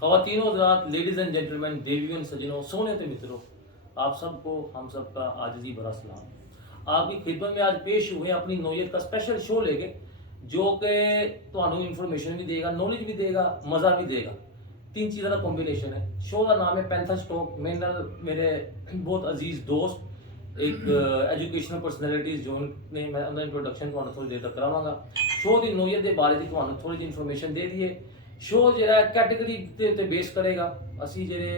ख़वातीनो Hazrat, ladies and gentleman, देवियों सज्जनों, सोने ते मित्रों, आप सबको हम सबका आजिज़ी भरा सलाम। आपकी खिदमत में आज पेश हुए अपनी नौयत का स्पेशल शो लेके, जो कि तुहानू इन्फॉर्मेशन भी देगा, नॉलेज भी देगा, मज़ा भी देगा। तीन चीज़ों का कॉम्बिनेशन है। शो का नाम है पैंथर स्टॉक। मेरे बहुत अजीज़ दोस्त एक एजुकेशनल पर्सनैलिटीज़ जो ने मैं अंदर इंट्रोडक्शन तुहानू थोड़ी देर तक करावांगा। शो की नौयत के बारे में तुहानू थोड़ी जी इन्फॉर्मेशन दे दिए। शो ਜਿਹੜਾ ਕੈਟਾਗਰੀ ਦੇ ਉੱਤੇ ਬੇਸ ਕਰੇਗਾ। ਅਸੀਂ ਜਿਹੜੇ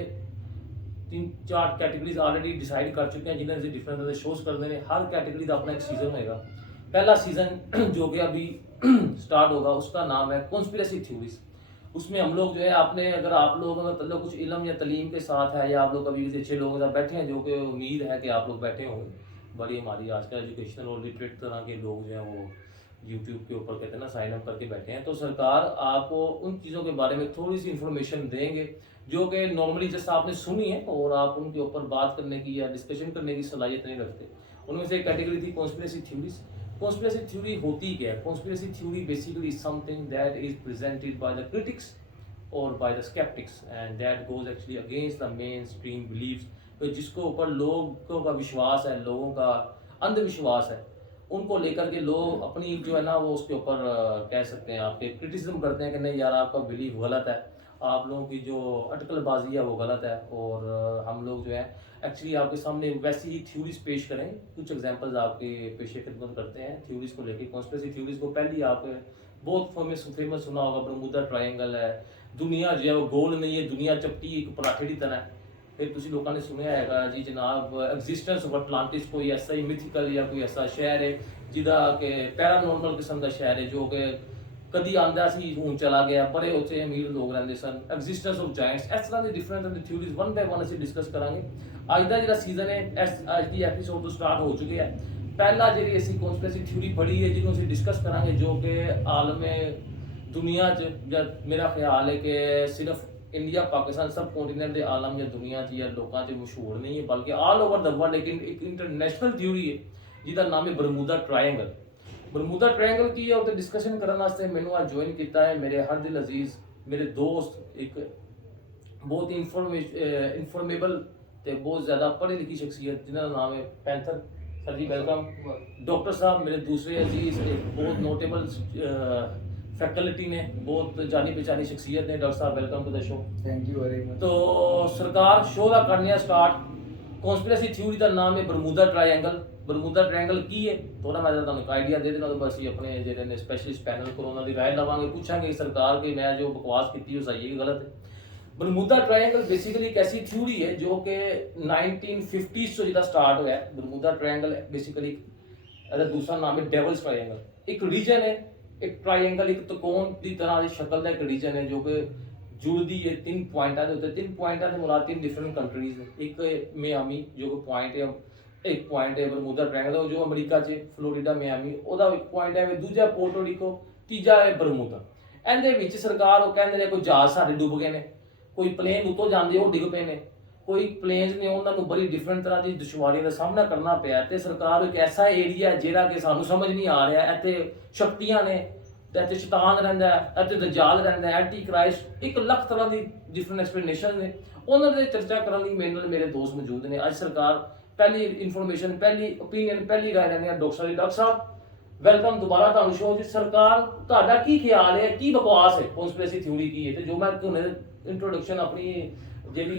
तीन चार कैटेगरीज ऑलरेडी डिसाइड कर चुके हैं जिन्हें से डिफरेंट तरह शोज करने में हर कैटेगरी का अपना एक सीजन होएगा। पहला सीजन जो कि अभी स्टार्ट होगा उसका नाम है कॉन्स्पिरेसी थ्योरीज। उसमें हम लोग जो है आपने अगर आप लोग अगर मतलब कुछ इल्म या तलीम के साथ है या आप लोग कभी अच्छे लोगों के साथ बैठे हैं, जो कि उम्मीद है कि आप लोग बैठे होंगे। बड़ी हमारी आजकल एजुकेशनल और लिटरेट तरह के लोग जो हैं वो यूट्यूब के ऊपर कहते हैं ना साइन अप करके बैठे हैं, तो सरकार आपको उन चीज़ों के बारे में थोड़ी सी इन्फॉर्मेशन देंगे जो कि नॉर्मली जैसे आपने सुनी है और आप उनके ऊपर बात करने की या डिस्कशन करने की सलाहियत नहीं रखते। उनमें से एक कैटेगरी थी कॉन्स्पिरेसी थ्योरीज। कॉन्स्पिरेसी थ्योरी होती क्या है? Conspiracy theory basically is something that is presented by the critics और by the sceptics and that goes actually against the main stream believes. तो जिसको ऊपर लोगों का विश्वास है, लोगों का अंधविश्वास है, उनको लेकर के लोग अपनी जो है ना वो उसके ऊपर कह सकते हैं आपके क्रिटिसिज्म करते हैं कि नहीं यार आपका बिलीफ गलत है, आप लोगों की जो अटकलबाजी है वो गलत है। और हम लोग जो है एक्चुअली आपके सामने वैसी ही थ्योरीज पेश करें। कुछ एग्जांपल्स आपके पेशे खिदमत करते हैं थ्योरीज को लेके। कॉन्स्पिरेसी थ्योरीज को पहली आपने बहुत फेमस सुना होगा, बरमूदा ट्रायंगल है। दुनिया जो है वो गोल नहीं है, दुनिया चपटी एक पराठे की तरह है। फिर तुम लोगों ने सुनया है जी जनाब एग्जिस्टेंस ऑफ अटलांटिस कोई ऐसा ही मिथिकल या कोई ऐसा शहर है जिदा के पैरानॉर्मल किस्म का शहर है जो कि कदी आंदा सी हूँ चला गया, बड़े उच्चे अमीर लोग रहते सन। एग्जिस्टेंस ऑफ जायंट्स, इस तरह की different theories one by one असीं डिस्कस करांगे। अज का जो सीजन है अज की एपीसोड तो स्टार्ट हो चुके हैं। पहला जी असीं कॉन्स्पिरेसी थ्योरी पढ़ी है जिन्होंने असीं डिस्कस करांगे जो कि आलमे दुनिया च मेरा ख्याल है कि सिर्फ इंडिया पाकिस्तान सब कॉन्टिनेंट के आलम या दुनिया या लोगों से मशहूर नहीं है बल्कि ऑल ओवर द वर्ल्ड एक इंटरनेशनल थ्योरी है जिसका नाम है बरमूदा ट्रायंगल। बरमूदा ट्रायंगल की है उत्ते डिस्कशन करने वास्ते मैंने आज ज्वाइन किया है मेरे हर दिल अजीज मेरे दोस्त एक बहुत ही इनफॉर्मेबल ते बहुत ज़्यादा पढ़ी लिखी शख्सियत जिनका नाम है पैंथर। सर जी वेलकम। डॉक्टर साहब मेरे दूसरे अजीज एक बहुत नोटेबल फैकल्टी ने, बहुत जानी पहचानी शख्सियत ने। डॉक्टर साहब welcome to the show. Thank you very much. तो सरकार शो का करने स्टार्ट। कॉन्स्पिरेसी थ्योरी का नाम है बरमूदा ट्रायंगल। बरमूदा ट्रायंगल की है थोड़ा मैं तुहानू आइडिया दे देना, तो बस ये अपने जेडे ने स्पैशलिस्ट पैनल को उन्होंने की राय लवांगे, पूछांगे सरकार के मैं जो बकवास की वो सही है गलत है। बरमूदा ट्रायंगल बेसिकली एक ऐसी थ्योरी है जो कि 1950s से जिदा स्टार्ट हुआ है। बरमूदा ट्रायंगल बेसिकली दूसरा नाम है डेवल्स ट्रायंगल। एक रीजन है, एक ट्रायंगल एक त्रिकोण की तरह की शक्ल का एक रीजन है जो कि जुड़ती है तीन पॉइंटा के उत्ते। तीन पॉइंटा के मुराद तीन डिफरेंट कंट्रीज है। एक मियामी जो कि पॉइंट है, एक पॉइंट है बरमूदा ट्रायंगल जो अमेरिका च फ्लोरिडा मियामी ओदा एक पॉइंट है, दूजा पोर्टो रिको, तीजा है बरमूदा। ਇਹਦੇ ਵਿੱਚ ਸਰਕਾਰ ਉਹ ਕਹਿੰਦੇ ਨੇ ਕੋਈ ਜਹਾਜ਼ ਸਾਡੇ ਡੁੱਬ ਗਏ ਨੇ, ਕੋਈ ਪਲੇਨ ਉੱਤੋਂ ਜਾਂਦੇ ਉਹ ਡਿੱਗ ਪਏ ਨੇ, ਕੋਈ ਪਲੇਨਸ ਨੇ ਉਹਨਾਂ ਨੂੰ ਬੜੀ ਡਿਫਰੈਂਟ ਤਰ੍ਹਾਂ ਦੀ ਦੁਸ਼ਵਾਰੀਆਂ ਦਾ ਸਾਹਮਣਾ ਕਰਨਾ ਪਿਆ ਤੇ ਸਰਕਾਰ ਇੱਕ ਐਸਾ ਏਰੀਆ ਜਿਹੜਾ ਕਿ ਸਾਨੂੰ ਸਮਝ ਨਹੀਂ ਆ ਰਿਹਾ ਇੱਥੇ ਸ਼ਕਤੀਆਂ ਨੇ, ਇੱਥੇ ਸ਼ੈਤਾਨ ਰਹਿੰਦਾ ਹੈ, ਇੱਥੇ ਦਜਾਲ ਰਹਿੰਦਾ ਹੈ, ਐਂਟੀ ਕ੍ਰਾइस्ट 1 ਲੱਖ ਤਰ੍ਹਾਂ ਦੀ ਡਿਫਰੈਂਟ ਐਕਸਪਲੇਨੇਸ਼ਨ ਨੇ। ਉਹਨਾਂ ਦੇ ਚਰਚਾ ਕਰਨ ਲਈ ਮੇਰੇ ਨਾਲ ਮੇਰੇ ਦੋਸਤ ਮੌਜੂਦ ਨੇ। ਅੱਜ ਸਰਕਾਰ ਪਹਿਲੀ ਇਨਫੋਰਮੇਸ਼ਨ ਪਹਿਲੀ ਓਪੀਨੀਅਨ ਪਹਿਲੀ ਰਾਏ ਲੈਣੀ ਹੈ डॉक्टर साहब वेलकम दोबारा ਤੁਹਾਨੂੰ ਸ਼ੋਅ ਜੀ। ਸਰਕਾਰ ਤੁਹਾਡਾ ਕੀ ਖਿਆਲ ਹੈ, ਕੀ ਬਕਵਾਸ ਹੈ ਕੌਨਸਪੀਰੇਸੀ ਥਿਊਰੀ ਕੀ ਹੈ? ਤੇ ਜੋ ਮੈਂ ਤੁਹਾਨੂੰ ਇੰਟਰੋਡਕਸ਼ਨ ਆਪਣੀ ਜਿਹੜੀ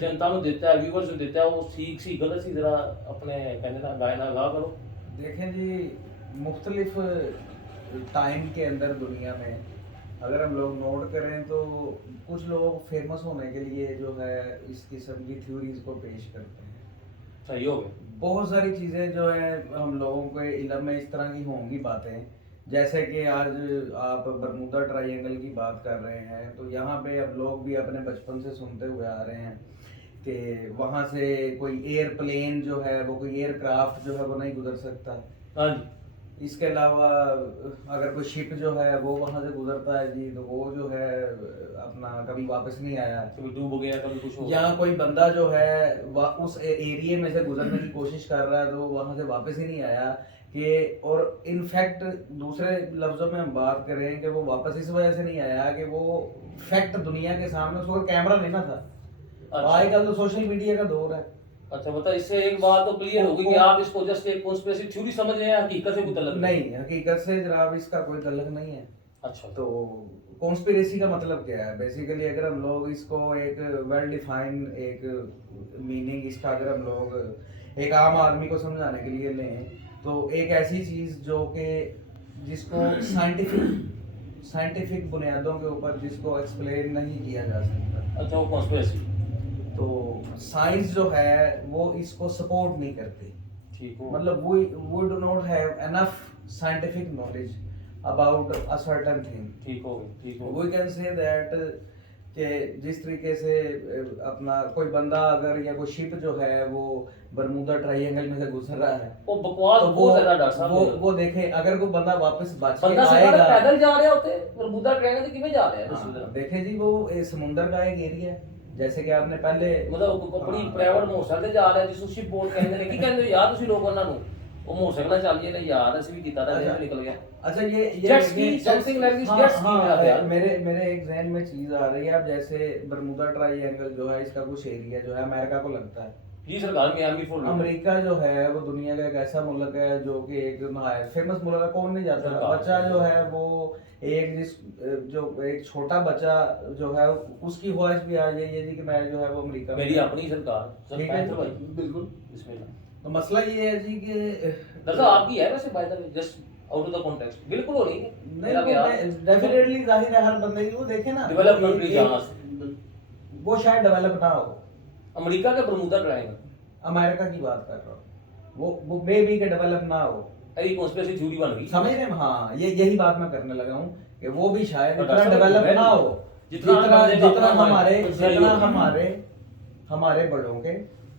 जनता ਨੂੰ ਦਿੱਤਾ है व्यूअर्स ਨੂੰ ਦਿੱਤਾ है वो ठीक सी गलत सी जरा अपने कहने ना गाय ना गा करो। देखें जी, मुख्तलिफ टाइम के अंदर दुनिया में अगर हम लोग नोट करें तो कुछ लोग फेमस होने के लिए जो है इस किस्म की थ्योरीज को पेश करते हैं। सही हो गया। बहुत सारी चीज़ें जो है हम लोगों के इल्म में इस तरह की होंगी बातें, जैसे कि आज आप बरमूदा ट्रायंगल की बात कर रहे हैं तो यहाँ पे अब लोग भी अपने बचपन से सुनते हुए आ रहे हैं कि वहाँ से कोई एयरप्लेन जो है वो कोई एयरक्राफ्ट जो है वो नहीं गुजर सकता। हाँ जी। इसके अलावा अगर कोई शिप जो है वो वहाँ से गुजरता है जी तो वो जो है अपना कभी वापस नहीं आया, कभी डूब गया कभी कुछ हो या कोई बंदा जो है उस एरिया में से गुजरने की कोशिश कर रहा है तो वहाँ से वापस ही नहीं आया। कि और इनफैक्ट दूसरे लफ्जों में हम बात करें कि वो वापस इस वजह से नहीं आया कि वो फैक्ट दुनिया के सामने, उसको कैमरा लेना था। अच्छा। आजकल तो सोशल मीडिया का दौर है। अच्छा, मतलब इससे एक बात तो क्लियर होगी कि आप इसको जस्ट एक कॉन्स्पिरेसी थ्योरी समझ रहे हैं, हकीकत से कोई ताल्लुक नहीं, हकीकत से जनाब इसका कोई ताल्लुक नहीं है। अच्छा। तो कॉन्स्पिरेसी का मतलब क्या है बेसिकली, अगर हम लोग इसको एक वेल डिफाइन एक मीनिंग इसका अगर हम लोग एक आम आदमी को समझाने के लिए लें, तो एक ऐसी चीज जो कि जिसको साइंटिफिक बुनियादों के ऊपर जिसको एक्सप्लेन नहीं किया जा सकता। अच्छा, वो कॉन्स्पिरेसी। तो साइंस जो है वो इसको सपोर्ट नहीं करती। ठीक हो, मतलब we do not have enough scientific knowledge about a certain thing. ठीक हो, ठीक हो। We can say that कि जिस तरीके से अपना कोई बंदा अगर या कोई शिप जो है वो बरमूदा ट्रायंगल में से गुजर रहा है, वो बकवास तो बहुत ज्यादा डर साहब। वो देखे अगर कोई बंदा वापस बच के बंदा से आएगा, पैदल जा रहे होते बरमूदा ट्रायंगल से किਵੇਂ जा रहे हैं हाँ, देखे जी वो समुंदर का एक एरिया है, जैसे कि आपने पहले मतलब अपनी प्राइवेट मोटरसाइकिल ਤੇ ਜਾ ਰਿਹਾ ਜਿਸ ਨੂੰ ਸ਼ਿਪ ਬੋਟ ਕਹਿੰਦੇ ਨੇ। ਕੀ ਕਹਿੰਦੇ ਹੋ ਯਾਰ ਤੁਸੀਂ ਲੋਕ ਉਹਨਾਂ ਨੂੰ? ਉਹ ਮੋਟਰਸਾਈਕਲ ਚੱਲਦੀ ਨੇ ਯਾਰ, ਅਸੀਂ ਵੀ ਕੀਤਾ ਤਾਂ अच्छा। ਨਿਕਲ ਗਿਆ। अच्छा, ये Jet ski, something like this, jet ski मेरा ख्याल। मेरे एक जहन में चीज आ रही है। अब जैसे बरमूदा ट्रायंगल जो है इसका कुछ एरिया जो है अमेरिका को लगता है। जी सरकार मियामी फोर्ट। अमेरिका जो है वो दुनिया का एक ऐसा मुल्क है जो कि एक फेमस मुल्क है, कौन नहीं जाता। सरकार। बच्चा जो है वो एक जो एक छोटा बच्चा जो है उसकी ख्वाहिश भी आ जाइए जी कि मैं जो है वो अमेरिका में। मेरी अपनी सरकार ठीक है सरपंच भाई। बिल्कुल। बिस्मिल्लाह। तो मसला ये है जी कि दरअसल आपकी है वैसे by the way, just out of the context बिल्कुल हो रही है। मेरा क्या डेफिनेटली जाहिर है हर बंदे की वो देखे ना डेवलप एक- कंट्री एक- जाना से वो शायद डेवलप ना हो। अमेरिका के बरमूदा ट्रायंगल अमेरिका की बात कर रहा हूँ, वो मे बी के डेवलप ना हो। ऐसी कॉन्स्पिरेसी थ्योरी बन गई। समझ रहे हैं? हाँ, यही बात मैं करने लगा हूँ कि वो भी शायद और इतना दरअसल डेवलप है ना नहीं। हो जितना जितना बंदे का जितना अपना हमारे कुछ जितना सहयोग हमारे बड़ों के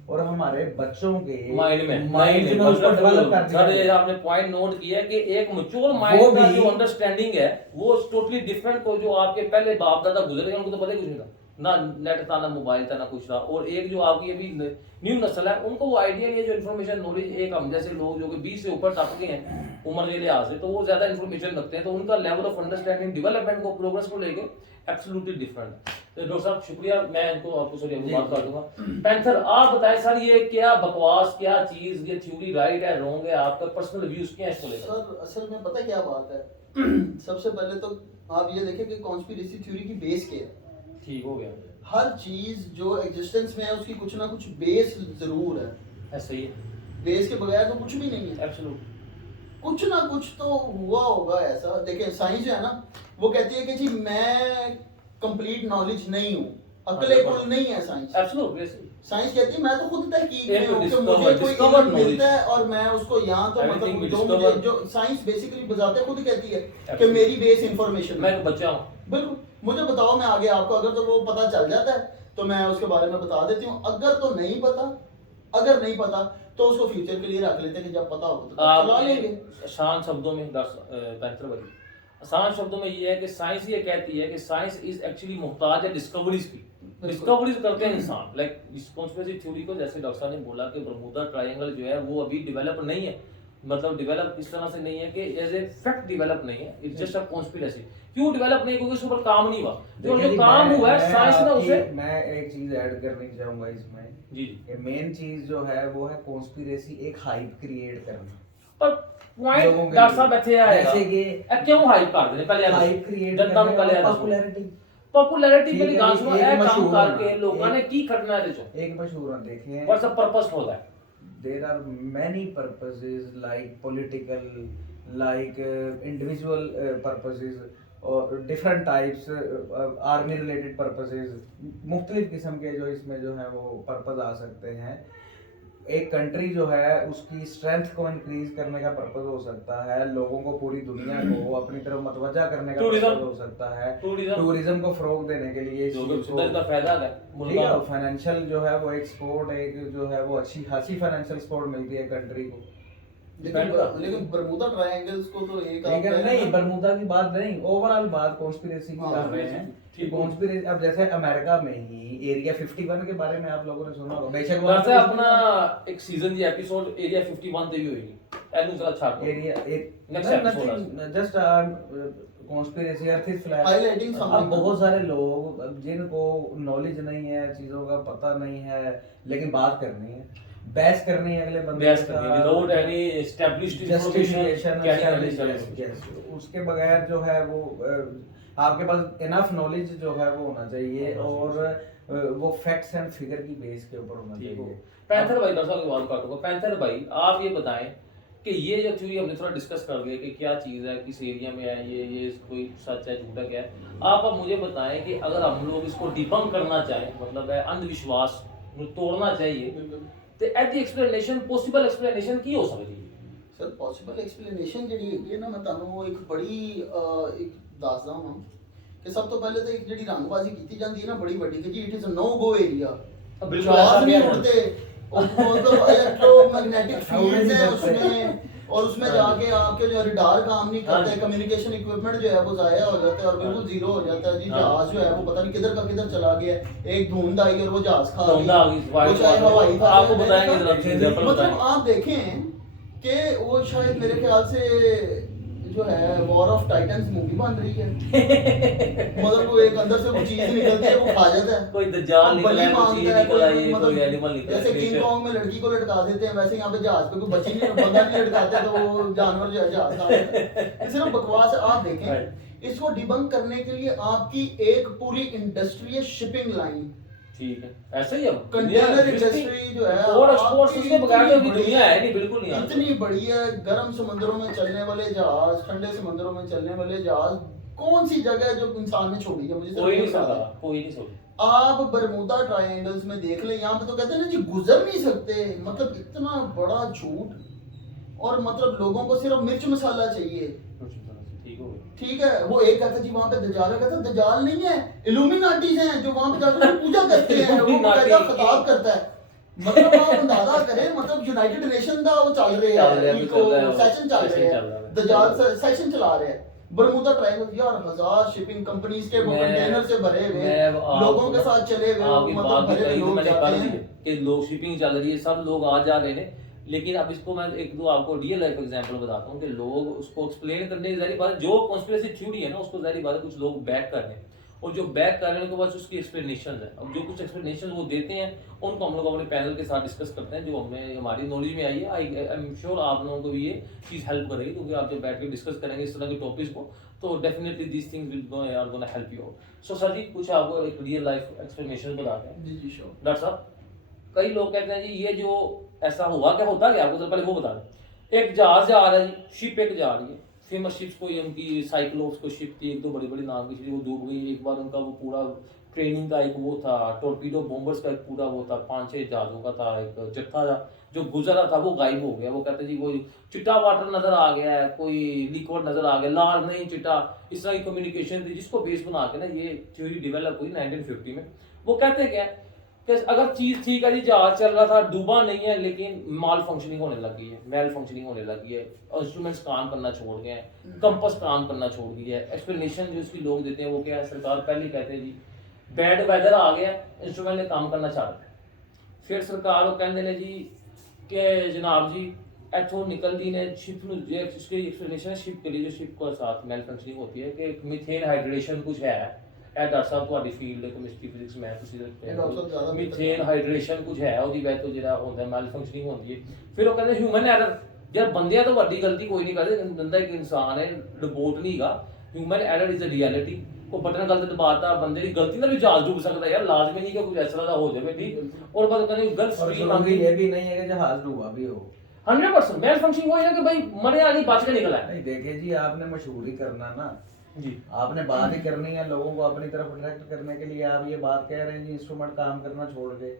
और हमारे बच्चों के माइंड में में उसको डेवलप कर सर ये दिया। आपने पॉइंट नोट किया कि एक मैच्योर वो माइंड का भी- जो अंडरस्टैंडिंग है वो टोटली डिफरेंट को जो आपके पहले बाप दादा गुजरे हैं उनको तो पता ही कुछ नहीं था, ना नेट था ना मोबाइल था ना कुछ था। और एक जो आपकी अभी न्यू नस्ल है उनको वो आइडिया नहीं है, जो इन्फॉर्मेशन नॉलेज एक हम जैसे लोग जो कि 20 से ऊपर टप गए हैं उम्र के लिहाज से, तो वो ज्यादा इन्फॉर्मेशन रखते हैं, तो उनका लेवल ऑफ अंडरस्टैंडिंग डेवलपमेंट को प्रोग्रेस को लेके एब्सोल्युटली डिफरेंट है। तो डॉक्टर साहब शुक्रिया, मैं इनको आपको सॉरी जी, बात कर दूंगा। पैंथर आप बताएं सर, ये क्या बकवास, क्या चीज, ये थ्योरी राइट है रॉन्ग है, आपका पर्सनल व्यूज क्या है इसको लेकर? सर असल में पता क्या बात है सबसे पहले तो आप ये देखें कि कॉन्स्पिरेसी थ्योरी की बेस क्या है। ठीक हो गया, हर चीज जो एग्जिस्टेंस में है उसकी कुछ ना कुछ बेस जरूर है। ऐसा ही है, बेस के बगैर तो कुछ भी नहीं है। एब्सोल्यूट। कुछ ना कुछ तो हुआ होगा ऐसा। देखिए साइंस जो है ना वो कहती है कि जी मैं कंप्लीट नॉलेज नहीं हूँ, अकले कुल नहीं है साइंस। एब्सोल्यूट वैसे साइंस कहती है मैं तो खुद तहकीक में एक हूँ कि discovered- मुझे कोई discovered इल्म मिलता है और मैं उसको यहाँ तो Everything we मतलब जो discover- मुझे जो साइंस बेसिकली बजाते खुद कहती है कि Absolutely. मेरी बेस इंफॉर्मेशन मैं एक बच्चा हूँ। बिल्कुल। मुझे बताओ, मैं आगे आपको अगर तो वो पता चल जाता है तो मैं उसके बारे में बता देती हूँ। अगर तो नहीं पता, अगर नहीं पता तो उसको फ्यूचर के लिए रख लेते हैं कि जब पता होगा तो चला लेंगे। आसान शब्दों में पैंथर भाई, आसान शब्दों में ये है कि साइंस ये कहती है कि साइंस इज एक्चुअली मुहताज है डिस्कवरीज की। डिस्कवरीज करते हैं इंसान, लाइक इस कॉन्स्पिरेसी थ्योरी को जैसे डॉक्टर साहब ने बोला कि बरमूदा ट्रायंगल जो है वो अभी डेवलप नहीं है, मतलब डेवलप इस तरह से नहीं है कि एज ए फैक्ट डेवलप नहीं है, इट्स जस्ट अ कॉन्स्पिरेसी। क्यों डेवलप नहीं? क्योंकि उस पर काम नहीं हुआ। जो देखिए जो जी, काम हुआ है साइंस ने उसे मैं एक चीज ऐड करनी चाहूंगा इसमें जी कि मेन चीज जो है वो है कॉन्स्पिरेसी एक हाइप क्रिएट करना। पर लोगों पॉइंट के डॉक्टर साहब लिए। ਇੱਥੇ ਆਏਗਾ जैसे कि ਇਹ ਕਿਉਂ ਹਾਈਪ ਕਰਦੇ ਨੇ? ਪਹਿਲੇ हाइप क्रिएट ਜਨਤਾ ਨੂੰ ਪਹਿਲੇ पॉपुलैरिटी ਪਪੂਲੈਰਿਟੀ ठीक ਮੇਰੀ है, ਗੱਲ ਸੁਣੋ, एक ਇਹ ਕੰਮ मशहूर ਕਰਕੇ होना, ਲੋਕਾਂ ਨੇ एक- ਕੀ ਖੱਟਣਾ ਇਹਦੇ ਚੋਂ? एक मशहूर देखें what's the purpose for that? there are many purposes like political, like individual purposes और different types army related purposes, मुख्तलिफ किस्म के जो इसमें जो है वो पर्पस आ सकते हैं। एक कंट्री जो है उसकी स्ट्रेंथ को इंक्रीज करने का पर्पस हो सकता है, लोगों को पूरी दुनिया को अपनी तरफ मतवजा करने का Tourism. पर्पस हो सकता है, टूरिज्म टूरिज्म को फरोग देने के लिए इस जो चीज़ को- सिद्धार्थ का फायदा है ठीक मुल्का है, फाइनेंशियल जो है वो एक्सपोर्ट एक जो है वो अच्छी खासी फाइनेंशियल सपोर्ट मिलती है कंट्री को। लेकिन बरमूदा ट्रायंगल्स को तो एक आप लेकिन कह रहे नहीं, हैं ना- बरमूदा की बात नहीं, ओवरऑल बात कॉन्स्पिरेसी की हाँ, कर रहे हैं ठीक। कॉन्स्पिरेसी, अब जैसे अमेरिका में ही एरिया 51 के बारे में आप लोगों ने सुना होगा, बेशक वो वैसे अपना एक सीजन ਦੀ एपिसोड एरिया 51 ਤੇ ਵੀ ਹੋਏਗੀ ਇਹਨੂੰ ਜ਼ਰਾ ਛੱਡ area Next episode just conspiracy earth is flat. Highlighting something. अब बहुत सारे लोग जिनको नॉलेज नहीं है, चीजों का पता नहीं है, लेकिन बात करनी है, बहस करनी है अगले बंदे बेस करनी without any established justification, information उसके बगैर जो है वो आपके पास इनफ नॉलेज जो है वो होना चाहिए, और वो फैक्ट्स एंड फिगर की बेस के ऊपर होना ठीक हो। चाहिए। पैंथर भाई दरअसल की बात काटूंगा। पैंथर भाई आप ये बताएं कि ये जो थ्योरी हमने थोड़ा डिस्कस कर लिया कि क्या चीज़ है, किस एरिया में है, ये कोई सच है झूठा क्या है, आप अब मुझे बताएं कि अगर हम लोग इसको डिबंक करना चाहें, मतलब है अंधविश्वास को तोड़ना चाहिए, तो at the explanation possible explanation की हो सकती है? सर पॉसिबल एक्सप्लेनेशन ਜਿਹੜੀ ਹੈਗੀ ਹੈ ਨਾ, ਮੈਂ ਤੁਹਾਨੂੰ ਇੱਕ ਬੜੀ ਇੱਕ ਦੱਸਦਾ ਹਾਂ ਕਿ ਸਭ ਤੋਂ ਪਹਿਲੇ ਤਾਂ ਇੱਕ ਜਿਹੜੀ ਰੰਗਬਾਜ਼ੀ ਕੀਤੀ ਜਾਂਦੀ ਹੈ ਨਾ ਬੜੀ ਵੱਡੀ, ਕਿ ਜੀ it is a no go area, बिल्कुल ऐसा जहाज नहीं भी है। उड़ते, और मतलब इलेक्ट्रोमैग्नेटिक फील्ड है उसमें, और उसमें जाके आपके जो रिडार काम नहीं करते, कम्युनिकेशन इक्विपमेंट जो है वो ज़ाया हो जाता है और बिल्कुल जीरो हो जाता है जी। जहाज जो है वो पता नहीं किधर का किधर चला गया, एक धुंध आई और वो जहाज खा धुंध आ गई, वो चाहे हवाई था, आपको बताएंगे जरा एग्जांपल मतलब बताएं। आप देखें कि वो शायद मेरे ख्याल से जो है वॉर ऑफ टाइटन्स मूवी बन रही है। मतलब कोई एक अंदर से वो चीज निकलती है, वो खा जाता है, कोई दज्जाल निकला बलि है, कोई चीज मांगता है, निकला है, कोई मतलब एनिमल निकला है, जैसे किंग कॉन्ग में लड़की को लटका देते हैं, वैसे यहाँ पे जहाज पे कोई बच्ची नहीं, बंदा नहीं लटकाते तो वो जानवर जो है जहाज खा जाता है। ये सिर्फ बकवास है। आप देखें इसको डिबंक करने के लिए आपकी एक पूरी इंडस्ट्री है, शिपिंग लाइन, ठीक है ऐसे ही अब कंटेनर इंडस्ट्री जो है और एक्सपोर्ट्स आपकी उसके बगैर तो अभी इतनी दुनिया है नहीं, बिल्कुल नहीं इतनी बड़ी है। गर्म समुद्रों में चलने वाले जहाज, ठंडे समुद्रों में चलने वाले जहाज, कौन सी जगह है जो इंसान ने छोड़ी है? मुझे सिर्फ कोई ये नहीं बता सकता, दें। कोई नहीं सकता। आप बरमूदा ट्रायंगल्स में देख लें, यहाँ पे तो कहते हैं ना जी गुजर नहीं सकते, मतलब इतना बड़ा झूठ, और मतलब लोगों को सिर्फ मिर्च मसाला चाहिए। ठीक हो गया। ठीक है, वो एक कहता जी वहाँ पे दज्जाल है, कहता दज्जाल नहीं है, इल्यूमिनाटीज हैं जो वहाँ पे जाकर पूजा करते हैं, वो कहता खिताब करता है। मतलब आप अंदाजा करें, मतलब यूनाइटेड नेशन का वो चल रहे हैं, इको सेशन चल रहे हैं, दज्जाल सेशन चला रहे हैं। बरमूदा ट्रायंगल यार 1000 शिपिंग कंपनीज के कंटेनर से भरे हुए, लोगों के साथ चले हुए, मतलब भरे लोग जाते हैं कि लोग शिपिंग चल रही है, सब लोग आ जा रहे हैं। लेकिन अब इसको मैं एक दो आपको रियल लाइफ एग्जांपल बताता हूँ कि लोग उसको एक्सप्लेन करने की ज़ाहिर बात है, जो कॉन्स्पिरेसी थ्योरी है ना उसको ज़ाहिर बात है कुछ लोग बैक कर रहे हैं, और जो बैक कर रहे हैं उनके पास उसकी एक्सप्लेनेशन है। अब जो कुछ एक्सप्लेनेशन वो देते हैं उनको हम लोग अपने पैनल के साथ डिस्कस करते हैं, जो हमें हमारी नॉलेज में आई है। आई एम श्योर आप लोगों को भी ये चीज़ हेल्प करेगी, क्योंकि आप जब बैठ के डिस्कस करेंगे इस तरह के टॉपिक्स को, तो definitely this things will are gonna help you out. So sir जी कुछ आपको एक रियल लाइफ एक्सप्लेनेशन बताते हैं। जी जी श्योर। डॉक्टर साहब कई लोग कहते हैं जी ये जो ऐसा हुआ क्या, होता क्या आपको, तो पहले वो बता दें। एक जहाज जा रहा है जी, शिप एक जा रही है, फेमस शिप्स कोई उनकी साइक्लोप्स को शिप थी, एक दो बड़ी बड़ी नाम की थी, वो डूब गई। एक बार उनका वो पूरा ट्रेनिंग का एक वो था, टॉर्पीडो बॉम्बर्स का एक पूरा वो था, 5-6 जहाजों का था एक जत्था था, जो गुजरा था वो गायब हो गया। वो कहते जी कोई चिट्टा वाटर नजर आ गया है, कोई लिक्विड नजर आ गया, लाल नहीं चिट्टा, इस तरह की कम्युनिकेशन थी, जिसको बेस बना के ना ये थ्योरी डेवलप हुई 1950 में। वो कहते क्या कि अगर चीज ठीक है जी, जहाज चल रहा था, डूबा नहीं है, लेकिन माल फंक्शनिंग होने लगी है, मेल फंक्शनिंग होने लगी है, इंस्ट्रूमेंट्स काम करना छोड़ गए हैं, कंपास काम करना छोड़ दिया है। एक्सप्लेनेशन जो इसकी लोग देते हैं वो क्या है, सरकार पहले कहते हैं जी बैड वेदर आ गया, इंस्ट्रूमेंट ने काम करना चाह रहे हैं। फिर सरकार वो कहते हैं जी कि जनाब जी इथों निकलती ने शिप ਨੂੰ ਜੇ इसकी एक्सप्लेनेशन है शिप के लिए, जो शिप के साथ मेल फंक्शनिंग होती है कि मीथेन हाइड्रेशन कुछ है, ਇਹ ਡਾਕਟਰ ਸਾਹਿਬ ਤੁਹਾਡੀ ਫੀਲਡ ਕੈਮਿਸਟਰੀ ਫਿਜ਼ਿਕਸ ਮੈਥ ਤੁਸੀਂ ਮੀਥੇਨ ਹਾਈਡਰੇਸ਼ਨ ਕੁਝ ਹੈ, ਉਹਦੀ ਵਜ੍ਹਾ ਤੋਂ ਜਿਹੜਾ ਹੁੰਦਾ ਮੈਲ ਫੰਕਸ਼ਨਿੰਗ ਹੁੰਦੀ ਹੈ। ਫਿਰ ਉਹ ਕਹਿੰਦੇ ਹਿਊਮਨ ਐਰਰ, ਯਾਰ ਬੰਦਿਆਂ ਤੋਂ ਵੱਡੀ ਗਲਤੀ ਕੋਈ ਨਹੀਂ ਕਰਦੇ, ਬੰਦਾ ਇੱਕ ਇਨਸਾਨ ਹੈ, ਰੋਬੋਟ ਨਹੀਂ ਹੈਗਾ। Human error is a reality. ਕੋਈ ਬਟਨ ਗਲਤ ਦਬਾਤਾ, ਬੰਦੇ ਦੀ ਗਲਤੀ ਨਾਲ ਵੀ ਜਹਾਜ਼ ਡੁੱਬ ਸਕਦਾ ਯਾਰ, ਲਾਜ਼ਮੀ ਨਹੀਂ ਕਿ ਕੁਝ ਇਸ ਤਰ੍ਹਾਂ ਦਾ ਹੋ ਜਾਵੇ। ਠੀਕ, ਔਰ ਬਾਅਦ ਕਹਿੰਦੇ ਗਲਤ ਸਟ੍ਰੀਮ ਆ ਗਈ, ये भी नहीं है कि जहाज डूबा भी हो। 100% मेल फंक्शनिंग वही है कि भाई मरे आदमी बच के निकला है। नहीं देखिए जी, आपने मशहूर ही करना ना जी, आपने बात ही करनी है, लोगों को अपनी तरफ अट्रैक्ट करने के लिए आप ये बात कह रहे हैं जी इंस्ट्रूमेंट काम करना छोड़ गए।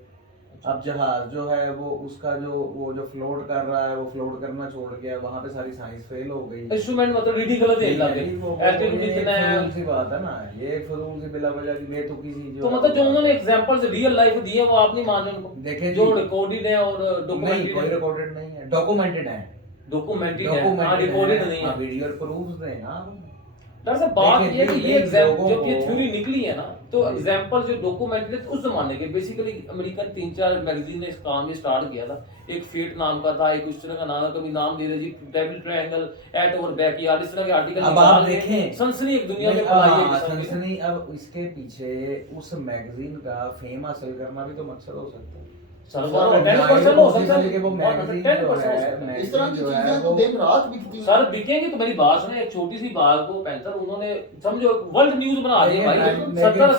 अब जहाज जो है वो उसका जो फ्लोट कर रहा है वो फ्लोट करना छोड़ गया, वहाँ पे सारी साइंस फेल हो गई। इंस्ट्रूमेंट मतलब रिडिकुलस है लगे एक्टिविटी कितना है, फजूल सी बात है ना, ये एक फजूल सी बिला वजह की बेतुकी सी तो मतलब जो उन्होंने एग्जांपल्स रियल लाइफ दी है वो आप नहीं मान रहे उनको? देखें जो जी, रिकॉर्डेड है और नहीं डॉक्यूमेंटेड कोई है, रिकॉर्डेड नहीं है, डॉक्यूमेंटेड है, डॉक्यूमेंटेड है, हां रिकॉर्डेड नहीं है। वीडियो प्रूफ्स दें ना। डॉक्टर साहब बात देखिए, ये है कि ये ये एग्जाम लोगों जब ये को- थ्योरी निकली है ना तो जी। एग्जांपल जो डॉक्यूमेंट्री उस जमाने के बेसिकली अमेरिकन 3-4 मैगजीन ने इस काम ये स्टार्ट किया था। एक फेट नाम का था, एक उस तरह का नाम है, कभी नाम दे रहे जी devil triangle at over backyard, इस तरह के आर्टिकल अब निकाल आप के देखें सनसनी एक दुनिया में नहीं, फैलाई है हाँ, किस्म की। सनसनी। अब इसके पीछे उस मैगजीन का फेम हासिल करना भी तो मकसद हो सकता है। सर और 10% हो सकता कि वो है, मैगजीन 10% जो हो सकता है, है। इस तरह की मैगजीन जो है चीजें तो वो दिन रात बिकती हैं। सर बिकेंगे तो मेरी बात सुने, एक छोटी सी बात को पैंथर उन्होंने समझो वर्ल्ड न्यूज बना दिया भाई। लेकिन 70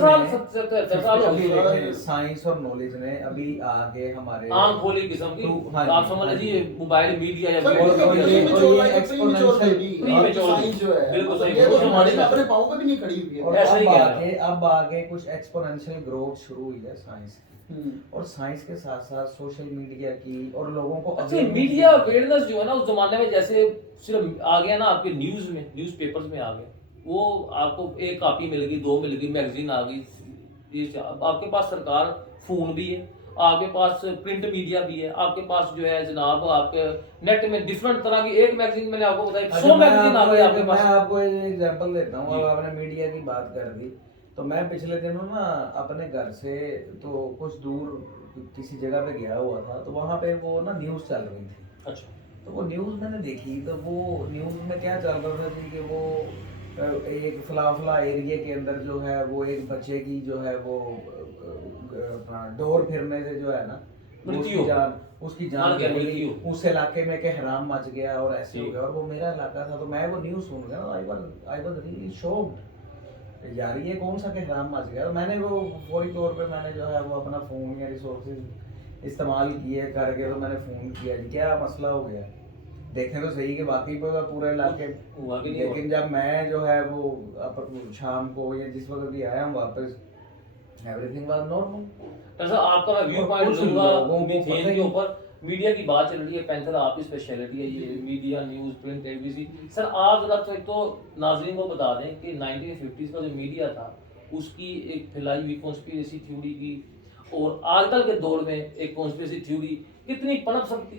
साल 70 साल हो अभी गए। देखें, साइंस और नॉलेज ने अभी आगे हमारे आंख खोली किस्म की। हाँ जी, आप समझ हाँ लीजिए जी। मोबाइल मीडिया या सर, वीडियो और ये ये- मीडिया। और ये premature exponential- baby, premature science जो है, बिल्कुल सही, ये तो बिल्कुल हमारे सही। अपने पाँव पे भी नहीं खड़ी हुई है। और ऐसा ही कह रहा हूं। अब आगे कुछ एक्सपोनेंशियल ग्रोथ शुरू हुई है साइंस की। और साइंस के साथ साथ सोशल मीडिया की और लोगों को अच्छा awareness मीडिया की- अवेयरनेस जो है ना उस जमाने में जैसे सिर्फ आ गया ना आपके न्यूज में, न्यूज पेपर्स में आ गए, वो आपको एक कॉपी मिल गई, 2 मिल गई, मैगजीन आ गई, ये अब आपके पास सरकार फोन भी है, आपके पास प्रिंट मीडिया भी है, आपके पास जो है जनाब आपके नेट में डिफरेंट तरह की एक मैगजीन मैंने आपको बताया 100 अच्छा, मैगजीन आ गई आपके मैं पास। आपको एक एग्जांपल देता हूँ। जी। अब आपने मीडिया की बात कर दी, तो मैं पिछले दिनों ना अपने घर से तो कुछ दूर किसी जगह पे गया हुआ था, तो वहाँ पे वो ना न्यूज़ चल रही थी। अच्छा तो वो न्यूज़ मैंने देखी, तो वो न्यूज़ में क्या चल रहा था जी कि वो एक फला एरिया के अंदर जो है वो एक बच्चे की जो है वो अपना डोर फिरने से जो है ना वो मृत्यु। उसकी मान जान के चली मृत्यु। गई। उस इलाके में के हराम मच गया और ऐसे हो जी। गया, और वो मेरा इलाका था। तो मैं वो न्यूज़ सुन गया, आई वाज रियली शॉक्ड यार, ये कौन सा के हराम मच गया। मैंने वो फौरी तौर पे मैंने जो है वो अपना फ़ोन या रिसोर्सेज इस्तेमाल किए करके, तो मैंने फ़ोन किया जी क्या मसला हो गया, देखें तो सही कि वाकई पे पूरे इलाके। हुआ कि नहीं हुआ? लेकिन जब मैं जो है वो शाम को या जिस वक्त भी आया हूँ वापस, एवरीथिंग वाज नॉर्मल। डॉक्टर साहब आपका मैं व्यू और पॉइंट कुछ लूंगा लोगों को मीथेन पता के ही- ऊपर। मीडिया की बात चल रही है, पैंथर आपकी स्पेशलिटी है ये media, news, print, television. Sir आप जरा तो नाज़रीन को बता दें कि 1950s का जो मीडिया था उसकी एक फैलाई हुई कॉन्स्पिरेसी थ्योरी की, और आजकल के दौर में एक कॉन्स्पिरेसी थ्योरी कितनी पनप सकती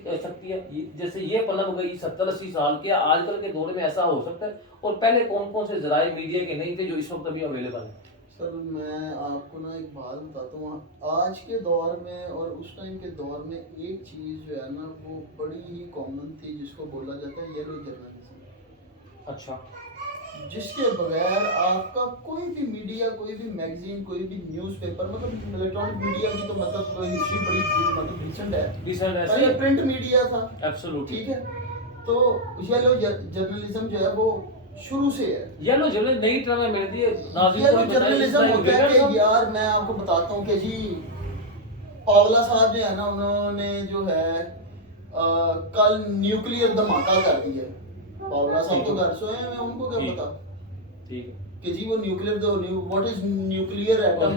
है। जैसे ये पनप गई 70-80 साल, क्या आजकल के दौर में ऐसा हो सकता है? और पहले कौन कौन से जराए मीडिया के नहीं थे जो इस वक्त अभी अवेलेबल है? सर मैं आपको ना एक बात बताता हूँ, आज के दौर में और उस टाइम के दौर में एक चीज़ जो है ना वो बड़ी ही कॉमन थी, जिसको बोला जाता है येलो जर्नलिज्म। अच्छा जिसके बगैर आपका कोई भी मीडिया, कोई भी मैगजीन, कोई भी न्यूज़पेपर, मतलब इलेक्ट्रॉनिक मीडिया की तो मतलब हिस्ट्री बड़ी मतलब रिसेंट है। रिसेंट ऐसे पहले प्रिंट मीडिया था, एब्सोल्युटली। ठीक है। तो येलो जर्नलिज्म जो है वो शुरू से है। येलो जर्नल नई टर्म में मिलती है नाज़रीन येलो को भी बताइए, जर्नलिज्म इसका होता है विवरण कि यार मैं आपको बताता हूँ कि जी पावला साहब जो है ना उन्होंने जो है कल न्यूक्लियर धमाका कर दिया। पावला साहब तो घर सोए हैं, उनको क्या ठीक। पता ठीक है। कि जी वो nuclear what is nuclear atom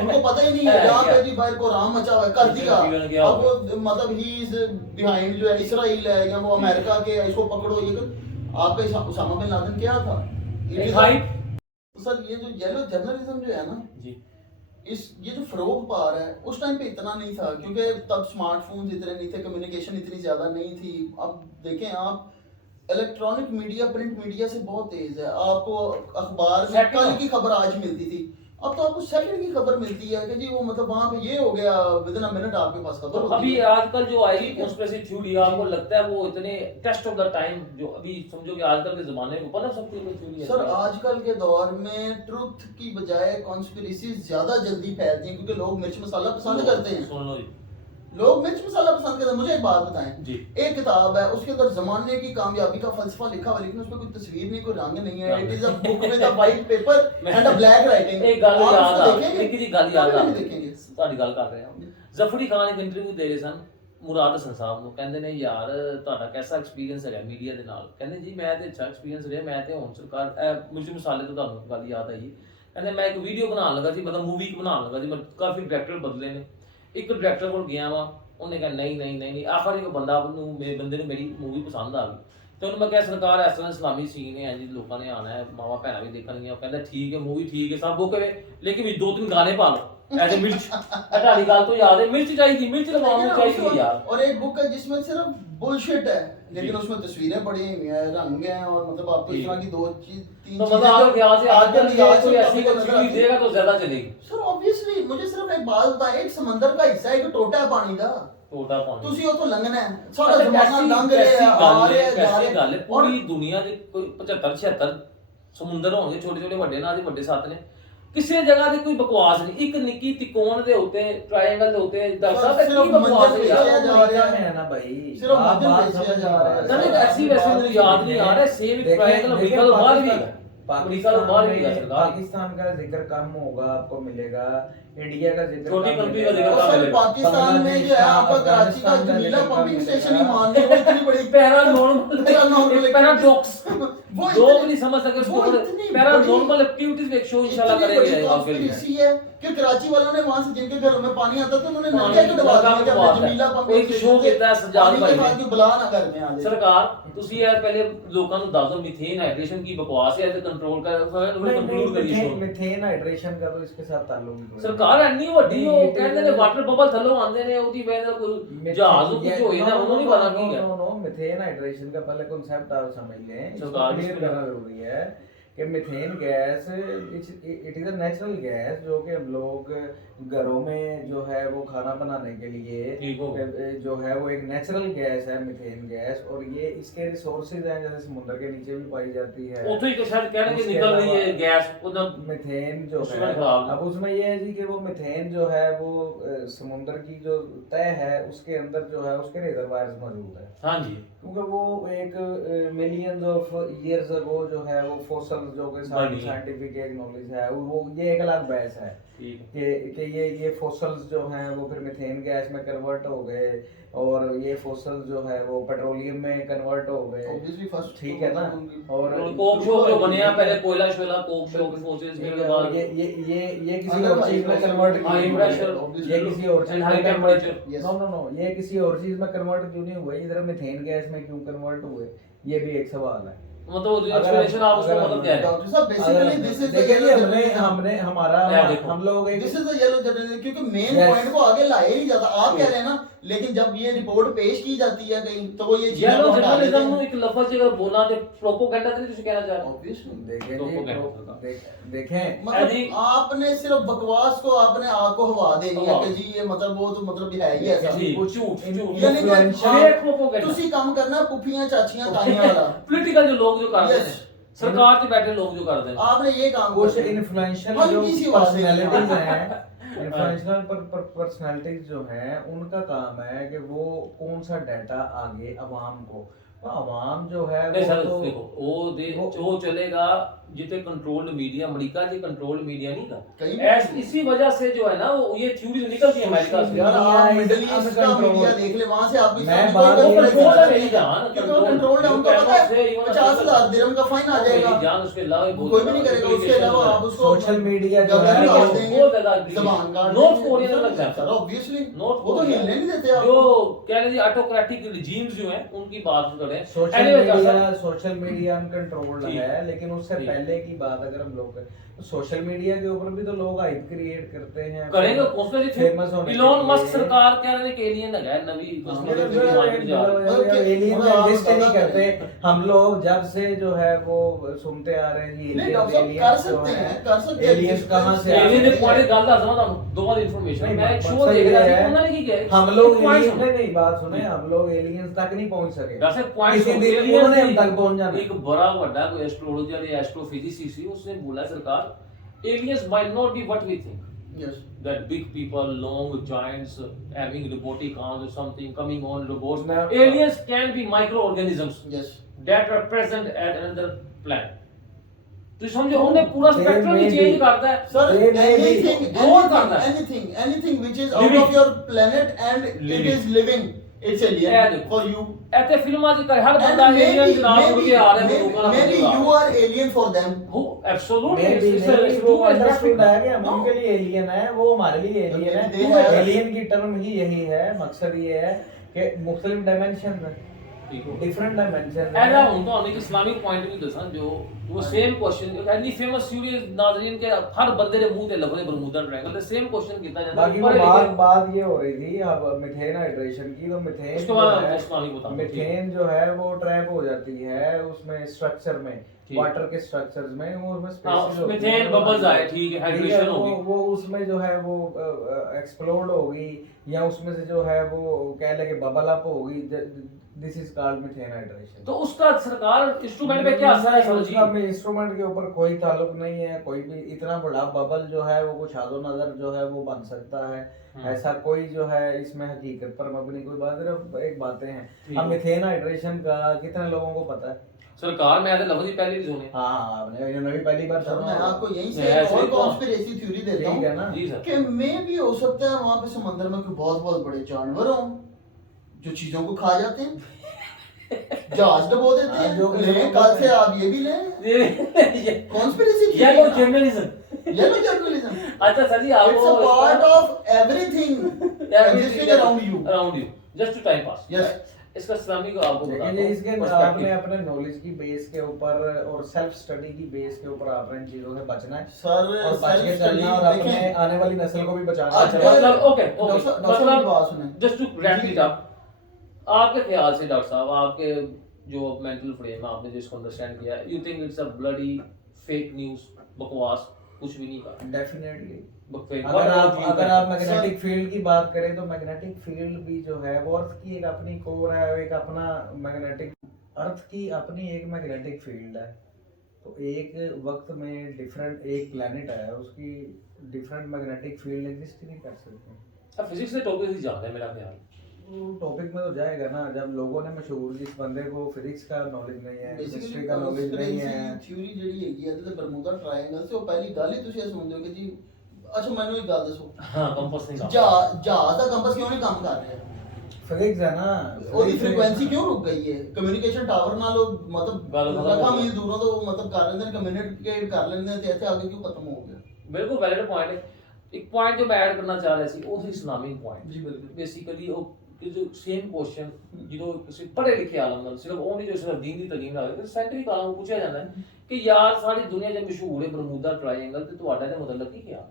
उनको पता ही नहीं है। जहाँ पे जी भाई को राम मचा हुआ है, कर दिया। अब वो मतलब ही इज बिहाइंड जो है इसराइल है या वो अमेरिका के, इसको पकड़ो ये कर। आपका उसामा बिन लादेन क्या था? एक हाइप। तो सर ये जो येलो जर्नलिज्म जो है ना, जी ये जो फरोग पा रहा है, उस टाइम पे इतना नहीं था क्योंकि तब स्मार्टफोन्स इतने नहीं थे, कम्युनिकेशन इतनी ज़्यादा नहीं थी। अब देखें आप इलेक्ट्रॉनिक मीडिया, प्रिंट मीडिया से बहुत तेज है। आपको अखबार में Second कल में। की खबर आज मिलती थी, अब तो आपको सेकंड की खबर मिलती है कि जी वो मतलब वहाँ पे ये हो गया, विद इन अ मिनट आपके पास तो खबर होती अभी है। आजकल जो आई ठीक है। कॉन्स्पिरेसी थ्योरी आपको लगता है वो इतने टेस्ट ऑफ द टाइम जो अभी समझो कि आजकल के जमाने को पता सकती है थ्योरी? सर आजकल के दौर में ट्रुथ की बजाय कॉन्स्पिरेसी ज्यादा जल्दी फैलती हैं क्योंकि लोग मिर्च मसाला पसंद करते हैं। सुन लो जी। लोग मिर्च मसाला पसंद करते हैं। मुझे एक बात बताएं, जी। एक किताब है उसके अंदर जमाने की कामयाबी का फलसफा लिखा हुआ, लेकिन उसमें कोई तस्वीर नहीं, कोई रंग नहीं है। It is a book with a white paper and a black writing. एक गल आप याद उसको आ देखेंगे? निकी जी गल याद कभी आ नहीं देखेंगे। ਤੁਹਾਡੀ ਗੱਲ ਕਰ ਰਹੇ ਹਾਂ। ਜ਼ਫਰੀ ਖਾਨ ਇੱਕ ਇੰਟਰਵਿਊ ਦੇ ਰਹੇ ਸਨ ਮੁਰਾਦ ਹਸਨ ਸਾਹਿਬ ਨੂੰ, ਕਹਿੰਦੇ ਨੇ ਯਾਰ ਤੁਹਾਡਾ ਕਿਹਦਾ ਐਕਸਪੀਰੀਅੰਸ ਹੈਗਾ ਮੀਡੀਆ ਦੇ ਨਾਲ? ਕਹਿੰਦੇ ਜੀ ਮੈਂ ਤੇ ਅੱਛਾ ਐਕਸਪੀਰੀਅੰਸ ਰਿਹਾ, ਮੈਂ ਤੇ ਹੁਣ ਸਰਕਾਰ ਮਿਰਚ ਮਸਾਲੇ ਤੋਂ ਤੁਹਾਨੂੰ ਗੱਲ ਯਾਦ ਆਈ। ਕਹਿੰਦੇ ਮੈਂ ਇੱਕ ਵੀਡੀਓ ਬਣਾਉਣ ਲੱਗਾ ਸੀ, ਮਤਲਬ ਮੂਵੀ ਬਣਾਉਣ ਲੱਗਾ ਸੀ, ਮੈਂ ਕਾਫੀ ਡਾਇਰੈਕਟਰ ਬਦਲੇ ਨੇ। ਇੱਕ ਡਾਇਰੈਕਟਰ ਕੋਲ ਗਿਆ ਵਾ, ਉਹਨੇ ਕਿਹਾ ਨਹੀਂ ਆਖਰ ਇੱਕ ਬੰਦਾ ਨੂੰ ਮੇਰੇ ਬੰਦੇ ਨੂੰ ਮੇਰੀ ਮੂਵੀ ਪਸੰਦ ਆ ਗਈ ਤੇ ਉਹਨੂੰ ਮੈਂ ਕਿਹਾ ਸਰਕਾਰ ਇਸ ਤਰ੍ਹਾਂ ਇਸਲਾਮੀ ਸੀਨ ਹੈ ਜੀ, ਲੋਕਾਂ ਨੇ ਆਣਾ ਹੈ, ਮਾਵਾਂ ਭੈਣਾਂ ਵੀ ਦੇਖਣਗੀਆਂ। ਉਹ ਕਹਿੰਦਾ ਠੀਕ ਹੈ, ਮੂਵੀ ਠੀਕ ਹੈ, ਸਭ ਓਕੇ, ਲੇਕਿਨ ਵਿੱਚ 2-3 ਗਾਣੇ ਪਾ ਲਓ। ऐसे मिर्च हटाली गाल तो याद है, मिर्च चाहिए, मिर्च लगानी चाहिए यार। और एक बुक है जिसमें सिर्फ बुलशिट है, लेकिन उसमें तस्वीरें पड़ी हुई हैं, रंग हैं, और मतलब आपको इस तरह की दो चीज तीन तो मतलब आपके ख्याल से आजकल चीजें ये कोई ऐसी कोई चीज देगा तो ज्यादा चलेगी। सर ऑब्वियसली मुझे सिर्फ एक बात बताएं, एक समंदर का हिस्सा है, एक टोटा है पानी का, टोटा पानी ਤੁਸੀਂ ਉਹ ਤੋਂ ਲੰਘਣਾ ਹੈ, ਸਾਰਾ ਜ਼ਮਾਨਾ ਲੰਘ ਰਿਹਾ ਆ ਰਿਹਾ ਜਾ ਰਿਹਾ ਗੱਲ ਹੈ, ਪੂਰੀ ਦੁਨੀਆ ਦੇ ਕੋਈ 75 76 ਸਮੁੰਦਰ ਹੋਣਗੇ, ਛੋਟੇ ਛੋਟੇ ਵੱਡੇ ਨਾਲ ਦੇ ਵੱਡੇ ਸੱਤ ਨੇ, ਕਿਸੇ ਜਗ੍ਹਾ ਤੇ ਕੋਈ ਬਕਵਾਸ ਨਹੀਂ, ਇੱਕ ਨਿੱਕੀ ਤਿਕੋਣ ਦੇ ਉੱਤੇ ਟ੍ਰਾਇੰਗਲ ਦੇ ਉੱਤੇ ਦਰਸਾ ਤੇ ਕੀ ਬਕਵਾਸ ਹੈ ਯਾਰ। है ना भाई, सिर्फ आप मंदिर बात बेचा समझ जा रहा है। नहीं नहीं, ऐसी वैसे मुझे याद नहीं आ रहा है, सेम देखिए- ट्रायंगल देखिए अमेरिका तो बाहर भी है, पाकिस्तान अमेरिका तो बाहर भी है में सरकार। पाकिस्तान का जिक्र कम होगा, आपको मिलेगा इंडिया का जिक्र छोटी कम कंट्री का मिलेगा। जिक्र और कम सर पाकिस्तान में जो है आपका कराची का जमीला पंपिंग स्टेशन ही मान लो, वो इतनी बड़ी पैरानॉर्मल पैरानॉर्मल पैराडॉक्स वो लोग इतनी- नहीं समझ सके वो उसको, इतनी पैरानॉर्मल एक्टिविटीज एक शो इंशाल्लाह इतनी करेंगे बड़ी आपके लिए। conspiracy है कि कराची वालों ने वहां से जिनके घरों में पानी आता था उन्होंने पानी नलके को दबा लगा दिया के कि बात अपने है। जमीला कोई पंपिंग शो कहता है सजाद पानी भाई के ने। बाद कोई बला ना घर में आ जाए। ਸਰਕਾਰ ਤੁਸੀਂ ਇਹ ਪਹਿਲੇ ਲੋਕਾਂ ਨੂੰ ਦੱਸ ਦਿਓ ਮਿਥੇਨ ਹਾਈਡਰੇਸ਼ਨ ਕੀ ਬਕਵਾਸ ਹੈ ਤੇ ਕੰਟਰੋਲ ਕਰ ਉਹਨੂੰ ਕੰਟਰੋਲ ਕਰੀ ਸ਼ੋ। मिथेन हाइड्रेशन का तो इसके साथ ताल्लुक नहीं है। ਸਰਕਾਰ ਐਨੀ ਵੱਡੀ नहीं, ਉਹ ये ਕਹਿੰਦੇ ਨੇ ਵਾਟਰ ਬਬਲ ਥੱਲੋਂ ਆਉਂਦੇ ਨੇ, ਉਹਦੀ ਵਜ੍ਹਾ ਨਾਲ ਕੋਈ ਜਹਾਜ਼ ਨੂੰ ਕੁਝ ਹੋਏ ਨਾ, ਉਹਨੂੰ ਨਹੀਂ ਪਤਾ ਕੀ ਹੈ। नो मिथेन हाइड्रेशन का पहले कॉन्सेप्ट आप समझ लें, इसको सरकार क्लियर इसको- करना जरूरी है कि methane gas it is a natural gas जो कि हम लोग घरों में जो है वो खाना बनाने के लिए ठीक हो जो है वो एक नेचुरल गैस है मिथेन गैस, और ये इसके रिसोर्सेज हैं, जैसे समुद्र के नीचे भी पाई जाती है। ਉੱਥੋਂ ਹੀ ਕਿ ਸ਼ਾਇਦ ਕਹਿਣਗੇ उसके ਨਿਕਲ ਰਹੀ है अलावा गैस ਉਹਦਾ मिथेन जो उसमें है, खराब। अब उसमें ये है जी कि वो मिथेन जो है वो समुद्र की जो तय है उसके अंदर जो है उसके रिजर्वायर्स मौजूद है, ਹਾਂਜੀ क्योंकि वो एक मिलियंस ऑफ इयर्स अगो जो है वो फोसल्स जो कि बनी। साइंटिफिक एक नॉलेज है, वो ये एक अलग बहस है ਠੀਕ कि ये फोसल्स जो हैं वो फिर मिथेन गैस में कन्वर्ट हो गए, और ये फोसल्स जो है वो पेट्रोलियम में कन्वर्ट हो गए, Obviously first ठीक है ना। और कोक शो जो बने हैं पहले कोयला शोला कोक शो फोर्सेस के बाद ये किसी अंदर और चीज में high कन्वर्ट high क्यों pressure, नहीं हुए? obviously ये किसी और चीज high में कन्वर्ट temperature, yes. नो ये किसी और चीज में कन्वर्ट क्यों नहीं हुए, इधर मिथेन गैस में क्यों कन्वर्ट हुए, ये भी एक सवाल है। मतलब अगर एक्सप्लेनेशन आप उसको अगर मतलब क्या है? डॉक्टर साहब बेसिकली दिस इज देखिए जी, हमने हमारा क्या देखो? हम लोग एक this is the yellow generation, क्योंकि मेन Yes. पॉइंट को आगे लाया ही नहीं जाता। आप कह रहे हैं ना, लेकिन जब ये रिपोर्ट पेश की जाती है कहीं तो वो ये चीजें येलो को हटा देते जर्नलिज्म हैं। ਨੂੰ ਇੱਕ ਲਫ਼ਜ਼ ਅਗਰ ਬੋਲਾਂ ਤੇ प्रोपोगेंडा ਤੇ ਤੁਸੀਂ ਕਹਿਣਾ ਚਾਹ ਰਹੇ ਹੋ? Obviously। देखें तो जी वो क्या तो होगा? देखें मतलब यदि- आपने सिर्फ बकवास को आपने आग को हवा देनी है हवा। कि जी ये मतलब वो तो मतलब है ही ऐसा। जी, झूठ झूठ यानी कि influential- फेक प्रोपोगेंडा ਤੁਸੀਂ ਕੰਮ ਕਰਨਾ ਪੁੱਫੀਆਂ ਚਾਚੀਆਂ ਤਾਈਆਂ ਵਾਲਾ। पॉलिटिकल जो लोग जो करते Yes. हैं सरकार से बैठे लोग जो करते हैं आपने ये काम कुछ करना है। इन्फ्लुएंशियल जो हल्की सी बात है। पर्सनालिटीज हैं, इन्फ्लुएंशियल पर्सनालिटीज जो हैं उनका काम है कि वो कौन सा डाटा आगे अवाम को, तो अवाम जो है नहीं वो सर तो देखो वो चलेगा जितने कंट्रोल्ड मीडिया अमेरिका जी कंट्रोल्ड मीडिया नहीं था कहीं इसी वजह से जो है ना वो ये थ्योरी निकलती है अमेरिका से यार मीडिया आप is मिडिल ईस्ट का uncontrolled। मीडिया देख ले, वहां से आपकी मैं सारी बात कोई ये कंट्रोल बता नहीं रही जान, क्योंकि वो कंट्रोल है, उनको पता है 50,000 दिरहम का फाइन आ जाएगा, जान उसके अलावा कोई भी नहीं करेगा। उसके अलावा आप उसको सोशल मीडिया जो गवर्नर है काट वो देंगे, बहुत ज्यादा agree जबान है। काट नॉर्थ देंगे। कोरिया का लगता है सर ऑब्वियसली नॉर्थ वो तो कोरिया हिलने नहीं देते जो आपको। कह रहे ऑटोक्रेटिक रिजीम्स जो हैं उनकी बात करें सोशल Anyway, मीडिया अनकंट्रोल्ड जी। है, लेकिन उससे जी। पहले की बात अगर हम लोग तो सोशल मीडिया के ऊपर भी तो लोग हाइप क्रिएट करते हैं, करेंगे उसमें फेमस होने इलॉन के मस्क लिए। सरकार कह रहे हैं कि एलियन है नवी एलियन नहीं करते हम लोग, जब से जो है वो सुनते आ रहे हैं जी नहीं डॉक्टर साहब कर सकते हैं, कर सकते हैं। एलियंस कहाँ से आते एलियन हैं? एक पॉइंट गल दसना ਤੁਹਾਨੂੰ ਦੋਵਾਂ ਦੀ ਇਨਫੋਰਮੇਸ਼ਨ नहीं, मैं एक बात शो सही देख रहा है। था उन्होंने की किया हम लोग एक point एलियंस सुनो। नहीं बात सुने, हम लोग एलियंस तक नहीं पहुंच सके, वैसे पॉइंट किसी दिन उन्होंने हम तक पहुंच जाना। एक बड़ा बड़ा कोई एस्ट्रोलॉजर या एस्ट्रोफिजिसिस्ट थी, उसने बोला सरकार aliens might not be what we think yes that big people long giants having robotic arms or something coming on robots Now- aliens can be microorganisms yes that are present at another planet तो समझो उन्हें पूरा They spectrum may he be- change करता है sir They may be- growth करता है। anything which is out Living. of your planet and it Living. is living, it's Yeah, alien देखो। for you. ऐसे फिल्मां च हर And बंदा एलियन जनाब उड़ के आ रहा है लोगों का maybe you are alien for them. who absolutely Maybe it's नहीं, वो true understood है कि हम No. उनके लिए एलियन है, वो हमारे लिए एलियन They है। have- एलियन की टर्म ही यही है, मकसद ये है कि मुख्तलिफ डायमेंशन में ठीक हो डिफरेंट डायमेंशन ऐसा ਹੁਣ ਤੁਹਾਨੂੰ ਇੱਕ ਇਸਲਾਮਿਕ ਪੁਆਇੰਟ ਵੀ ਦੱਸਾਂ ਜੋ ਉਹ ਸੇਮ ਕੁਐਸਚਨ ਐਨੀ ਫੇਮਸ ਥਿਊਰੀ ਨਾਜ਼ਰੀਨ के हर बंदे ਦੇ ਮੂੰਹ ਤੇ ਲਫ਼ਜ਼ ਬਰਮੂਦਾ ट्रायंगल ਤੇ ਸੇਮ ਕੁਐਸਚन ਕੀਤਾ ਜਾਂਦਾ बाकी वो बात ये हो रही थी अब मीथेन हाइड्रेशन की, तो मीथेन उसके जो बाद है, इस्लामिक बताओ। मीथेन जो है वो ट्रैप हो जाती है उसमें स्ट्रक्चर में, ठीक। वाटर के स्ट्रक्चर्स में, वो उसमें हाँ, स्पेसिस होती मीथेन है, बबल्स आए, ठीक है, हाइड्रेशन होगी। वो उसमें जो है वो एक्सप्लोड होगी या उसमें से जो है वो कह लेंगे बबल अप होगी, this is called methane hydration. तो उसका सरकार इंस्ट्रूमेंट पे क्या असर है सर जी? उसका इंस्ट्रूमेंट के ऊपर कोई ताल्लुक नहीं है, कोई भी इतना बड़ा बबल जो है वो कुछ हादो नजर जो है वो बन सकता है, ऐसा कोई जो है इसमें हकीकत पर मबनी कोई बात नहीं, एक बातें हैं। अब मीथेन हाइड्रेशन का कितने लोगों को पता है? सरकार में आते लफ्ज ही पहले भी सुने। हाँ आपने इन्होंने भी पहली बार सर सुना। मैं आपको यहीं से मैं एक और ऐसे ही तो- कॉन्स्पिरेसी थ्योरी देता ठीक है ना? हूँ जी सर। कि मे भी हो सकता है वहाँ पे समंदर में कोई बहुत बहुत बड़े जानवर हों जो चीजों को खा जाते हैं, जहाज डुबो देते हाँ, जो हैं। कि लें, कल से आप ये भी लें conspiracy yellow journalism. Yellow journalism. अच्छा सर जी It's a part of everything existing around you. Around you just to time pass. Yes. इसका इस्लामी को आपको लेकिन बताता ये हूं, इसके perspective। आपने अपने नॉलेज की बेस के ऊपर और सेल्फ स्टडी की बेस के ऊपर आपने इन चीजों से बचना है सर और बच के चलना और अपने आने वाली नस्ल को भी बचाना आज है। कल- मतलब ओके डॉक्टर साहब की बात सुने। Just to wrap it up, आपके ख्याल से डॉक्टर साहब, आपके जो मेंटल फ्रेम है, आपने जिसको अंडरस्टैंड किया, you think it's a bloody fake news, बकवास, कुछ भी नहीं कहा डेफिनेटली बकवास। अगर आप मैग्नेटिक फील्ड की बात करें तो मैग्नेटिक फील्ड भी जो है वो अर्थ की एक अपनी कोर है, एक अपना मैग्नेटिक, अर्थ की अपनी एक मैग्नेटिक फील्ड है। तो एक वक्त में डिफरेंट एक प्लेनेट है उसकी डिफरेंट मैग्नेटिक फील्ड एग्जिस्ट नहीं कर सकते। अब फिजिक्स से टॉपिक ही जाता है मेरा ख्याल। टॉपिक में तो जाएगा ना, जब लोगों ने मशहूर, जिस बंदे को फिजिक्स का नॉलेज नहीं है, बेसिकली हिस्ट्री का नॉलेज नहीं है, थ्योरी ਜਿਹੜੀ ਹੈਗੀ ਹੈ ਤੇ ਬਰਮੂਦਾ ਟ੍ਰਾਇੰਗਲ ਸੇ ਉਹ ਪਹਿਲੀ ਗੱਲ ਹੀ ਤੁਸੀਂ ਇਹ ਸੁਣਦੇ ਹੋ ਕਿ ਜੀ ਅੱਛਾ ਮੈਨੂੰ ਇੱਕ ਗੱਲ ਦੱਸੋ हाँ कंपास नहीं ਜਹਾਜ਼ ਦਾ ਕੰਪਸ ਕਿਉਂ ਨਹੀਂ ਕੰਮ ਕਰ ਰਿਹਾ फिजिक्स है ना, ਉਹਦੀ ਫ੍ਰੀਕੁਐਂਸੀ ਕਿਉਂ ਰੁਕ ਗਈ ਹੈ ਕਮਿਊਨੀਕੇਸ਼ਨ ਟਾਵਰ ਨਾਲ ਉਹ ਮਤਲਬ ਗੱਲ ਖਤਮ ਹੋ ਲੱਖਾਂ ਗਈ। ਮੀਲ ਦੂਰੋਂ ਤੋਂ ਮਤਲਬ ਕਰ ਲੈਂਦੇ ਨੇ ਕਮਿਊਨੀਕੇਟ ਕਰ ਲੈਂਦੇ ਨੇ ਤੇ ਇੱਥੇ ਆ ਕੇ ਕਿਉਂ ਖਤਮ ਹੋ ਗਿਆ बिल्कुल वैलिड पॉइंट है। एक पॉइंट जो मैं ऐड करना चाह रहा सी वो सी इस्लामिक पॉइंट। जी बिल्कुल बेसिकली वो कि जो सेम क्वेश्चन जो किसी पढ़े लिखे आलम नाल सिर्फ वो नहीं जो सिर्फ दीन दी तलीम नाल साइंटिफिक आलम को पूछा जाता है कि यार सारी दुनिया जब मशहूर है बरमूदा ट्रायंगल ते ਤੁਹਾਡਾ ਦਾ मतलब की क्या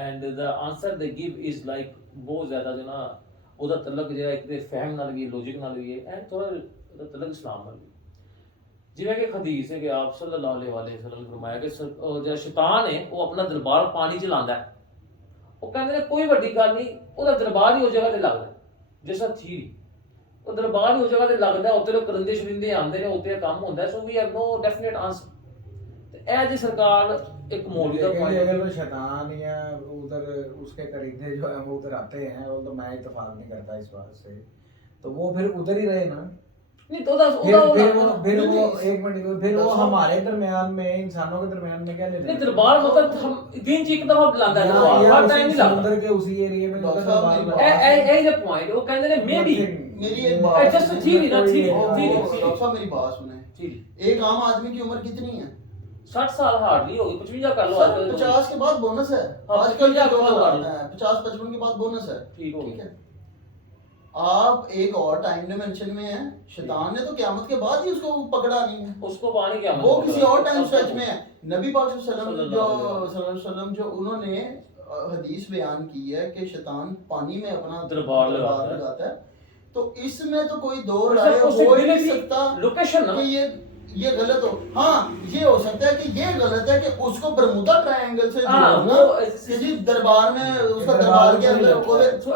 and the answer they give is like बहुत ज्यादा जो ना ਉਹਦਾ ਤਲਕ ਜਿਹੜਾ ਇੱਕ ਤੇ ਫਹਿਮ ਨਾਲ ਵੀ ਲੌਜੀਕ ਨਾਲ ਵੀ ਹੈ ਐਂਡ ਥੋੜਾ ਉਹਦਾ ਤਲਕ ਇਸਲਾਮ ਨਾਲ ਵੀ ਜਿਵੇਂ ਕਿ ਹਦੀਸ ਹੈ ਕਿ ਆਪ ਸੱਲੱਲਾਹੁ ਅਲੈहि ਵਸੱਲਮ ਨੇ ਫਰਮਾਇਆ ਕਿ ਜਿਹੜਾ ਸ਼ੈਤਾਨ ਹੈ ਉਹ ਆਪਣਾ ਦਰਬਾਰ ਪਾਣੀ ਚ ਲਾਉਂਦਾ ਹੈ। ਉਹ ਕਹਿੰਦੇ ਨੇ ਕੋਈ ਵੱਡੀ ਗੱਲ ਨਹੀਂ, ਉਹਦਾ ਦਰਬਾਰ ਹੀ ਉਸ ਜਗ੍ਹਾ ਤੇ ਲੱਗਦਾ ਜਿਸਾ ਥੀਰੀ ਉਹ ਦਰਬਾਰ ਹੀ ਉਸ ਜਗ੍ਹਾ ਤੇ ਲੱਗਦਾ, ਉੱਤੇ ਲੋਕ ਕਰੰਦੇ ਸ਼ਰਿੰਦੇ ਆਉਂਦੇ ਨੇ, ਉੱਤੇ ਕੰਮ ਹੁੰਦਾ। So we have no definite answer. ਤੇ ਇਹ ਜੇ ਸਰਕਾਰ एक मौलवी का लेकिन पॉइंट अगर वो शैतान या उधर उसके करीबे जो है वो उधर आते हैं, वो तो मैं इत्तेफाक नहीं करता इस बात से, तो वो फिर उधर ही रहे ना। नहीं तो फिर वो एक मिनट, फिर वो हमारे दरमियान में, इंसानों के दरमियान में क्या ले नहीं दरबार मतलब हम दिन ची एक दफा बुलांदा है हर टाइम नहीं लगता समुद्र के उसी एरिया में डॉक्टर उसका साहब दरबार ए द पॉइंट वो कहंदे ने मे बी मेरी एक बात जस्ट थ्योरी ना थ्योरी डॉक्टर साहब मेरी बात सुने थ्योरी एक आम आदमी की उम्र कितनी है 60 साल हार्डली होगी 55 कर लो सर 50 के बाद बोनस है हाँ, आजकल 50 जो के बाद आता है 50-55 के बाद बोनस है ठीक हो ठीक है। आप एक और टाइम डिमेंशन में है, शैतान ने तो क़यामत के बाद ही उसको पकड़ा नहीं है, उसको पानी क्या वो किसी और टाइम स्ट्रेच में है। नबी पाक सल्लल्लाहु सल्लल्लाहु अलैहि वसल्लम जो उन्होंने हदीस बयान की है कि शैतान पानी में अपना दरबार लगाता है, तो इसमें तो कोई दो अच्छा, राय उससे हो ही नहीं directly सकता लोकेशन ना कि ये गलत हो। हाँ ये हो सकता है कि ये गलत है कि उसको बरमूदा ट्रायंगल से हाँ, जोड़ना वो किसी दरबार में उसका दरबार के अंदर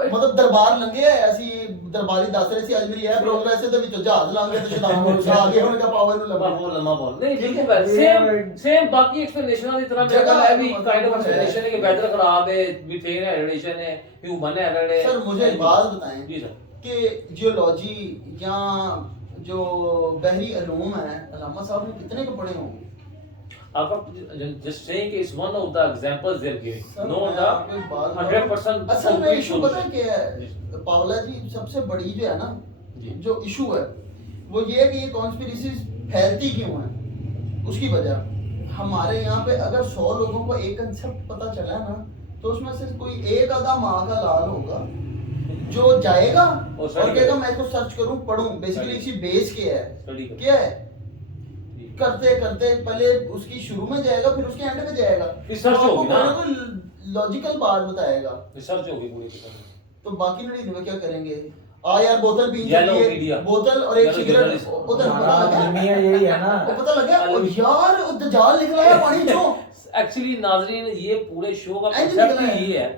मतलब दरबार लंगे है ऐसी दरबारी दस रहे सी आज मेरी है प्रोग्रेस है तो विच जहाज लांगे तो शैतान को उठा के उनका पावर नु लगा वो लम्हा बोल नहीं बिल्कुल सेम बाकी एक्सप्लेनेशन की तरह मेरा ख्याल है भी काइंड ऑफ एक्सप्लेनेशन है कि वेदर खराब है, मीथेन है, रेडिएशन है, ह्यूमन है, सर मुझे एक बात बताएं जी सर कि जियोलॉजी या जो बहरी अलूम है अलामा साहब ने कितने को पढ़े होंगे? आपका just saying is one of the examples they're giving. Sir, No, मैं आपको एक बात 100% असल में complete इशू पता है solution. क्या है पावला जी, सबसे बड़ी जो है ना जी। जो इशू है वो ये है कि ये कॉन्स्पिरेसी फैलती क्यों है, उसकी वजह हमारे यहाँ पे अगर 100 लोगों को एक कंसेप्ट पता चला ना तो उसमें से कोई एक आधा माँ का लाल होगा जो जाएगा और और study कहेगा करे। मैं इसको सर्च करूं पढ़ूं, बेसिकली Study। इसी बेस के है स्टडी कर क्या है, करते करते पहले उसकी शुरू में जाएगा फिर उसके एंड पे जाएगा, Research तो आपको होगी ना। बड़े कोई लॉजिकल बात बताएगा। रिसर्च होगी पूरी की पूरी। तो बाकी 99 क्या करेंगे? यार बोतल पी Yellow लिए, media। बोतल और एक Yellow सिगरेट, journalist। उधर पता हमारा लगा अलमिया यही है ना। वो पता लगा और अलमिया। यार वो दजाल निकला है पानी चो। एक्चुअली नाजरीन ये पूरे शो का ऐसे कॉन्सेप्ट निकला है। ये है